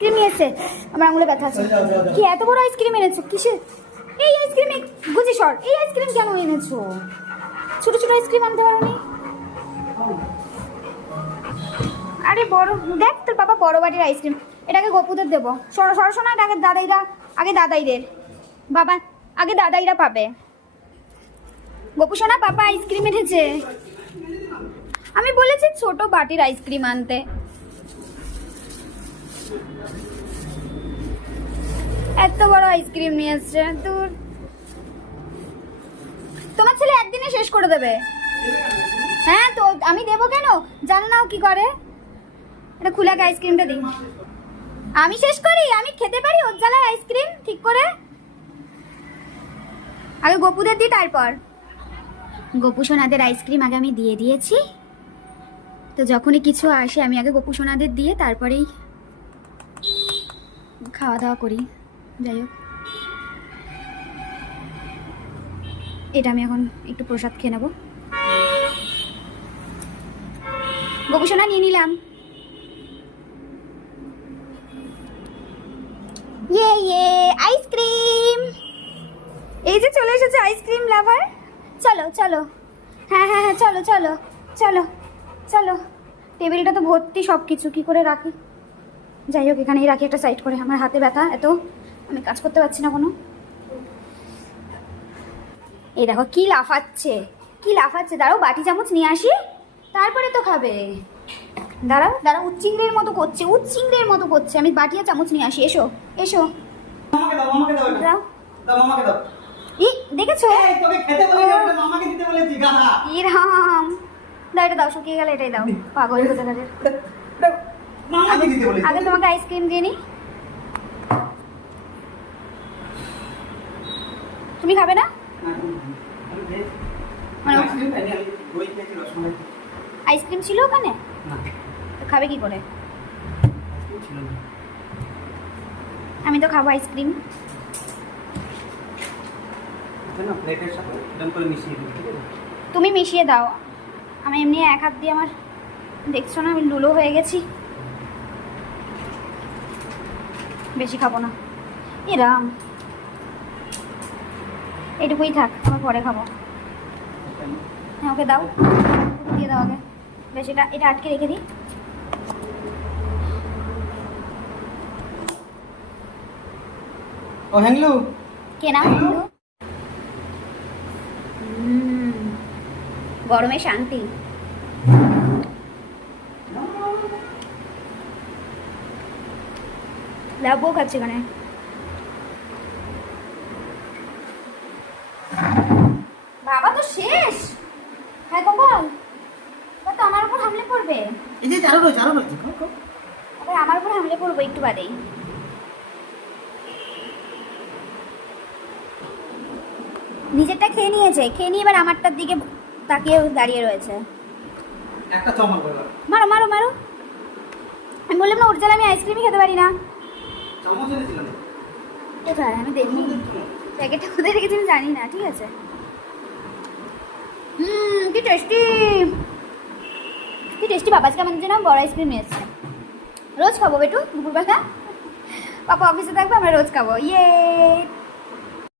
Ice cream নিয়েছে আমার আঙুলে ব্যথা আছে। কি এত বড় আইসক্রিম এনেছো? কিসের? এই আইসক্রিম গুজি সর। এই আইসক্রিম কেন এনেছো? ছোট ছোট আইসক্রিম আনতে পারোনি? আরে বড় দেখ তোর বাবা বড় বাটির আইসক্রিম এটাকে গপুদের দেবো। সর সরসনা এটাকে দাদাইরা আগে দাদাইদের। বাবা আগে দাদাইরা পাবে। গপু সোনা পাপা আইসক্রিম এনেছে। আমি বলেছি ছোট বাটির আইসক্রিম আনতে। এত বড় আইসক্রিম নিয়ে এসছে তোর তোমার ছেলে একদিনে শেষ করে দেবে। হ্যাঁ তো আমি দেবো কেন? জানো না কি করে? এটা খুলে আইসক্রিমটা দিই আমি শেষ করি? আমি খেতে পারি ওর জ্বালায় আইসক্রিম ঠিক করে? আগে গপুদের দিই তারপর। গপু সোনাদের আইসক্রিম আগে আমি দিয়ে দিয়েছি। তো যখনই কিছু আসে, আমি আগে গপু সোনাদের দিয়ে তারপরেই খাওয়া দাওয়া করি। যাই হোক। এটা আমি এখন একটু প্রসাদ খেয়ে নেব। গপু নিয়ে নিলাম। ইয়ে ইয়ে আইসক্রিম। এই যে চলে এসেছে আইসক্রিম লাভার। চলো চলো। হ্যাঁ হ্যাঁ হ্যাঁ চলো চলো চলো চলো। টেবিলটা তো ভর্তি সব কিছু কী করে রাখি? যাই হোক এখানেই রাখি একটা সাইড করে। আমার হাতে ব্যথা এত আমি কাজ করতে পারছি না কোনো। এই দেখো কি লাফাচ্ছে কি লাফাচ্ছে। দাঁড়াও বাটি চামচ নিয়ে আসি। তারপরে তো খাবে। দাঁড়াও দাঁড়াও উচ্চিংড়ের মতো করছে উচ্চিংড়ের মতো করছে। আমি বাটি আর চামচ নিয়ে আসি এসো এসো। দাও ই দেখেছ? ইরাম। দাও এটা দাও শুকিয়ে গেলে এটাই দাও। পাগল হতে থাকে আগে তোমাকে আইসক্রিম দিয়ে নিই তুমি খাবে না? মানে আইসক্রিম ছিল ওখানে? তো খাবে কি করে? না। আমি তো খাব আইসক্রিম না, আছে? তুমি মিশিয়ে দাও। আমি এমনি এক হাত দিয়ে আমার দেখছ না আমি লুলো হয়ে গেছি। বেশি খাব না। এরাম এটুকুই থাক আমার পরে খাব। হ্যাঁ ওকে দাও। দিয়ে দাও আগে। বেশ এটা এটা আটকে রেখে দিই। ও হ্যাংলু কে নাম? গরমে শান্তি। লাভও খাচ্ছে এখানে। বাবা তো শেষ। হ্যাঁ গোপাল এবার তো আমার উপর হামলে পড়বে এই যে চারো রয়েছে। আবার আমার উপর হামলে পড়ব একটু বাদেই। নিজেরটা খেয়ে নিয়েছে খেয়ে নিয়ে এবার আমারটার দিকে তাকিয়ে দাঁড়িয়ে রয়েছে। একটা। মারো মারো মারো। আমি বললাম না ওর জ্বালা আমি আইসক্রিমই খেতে পারি না। চামচ এনেছিলাম। কোথায়? আমি দেখি প্যাকেটটা কোথায় রেখেছি আমি জানি না ঠিক আছে। হুম কি টেস্টি কি টেস্টি বাবা আজকে আমাদের জন্য বড় আইসক্রিম এসছে রোজ খাব বেটু দুপুরবেলা। পাপা অফিসে থাকবে আমরা রোজ খাব। ইয়ে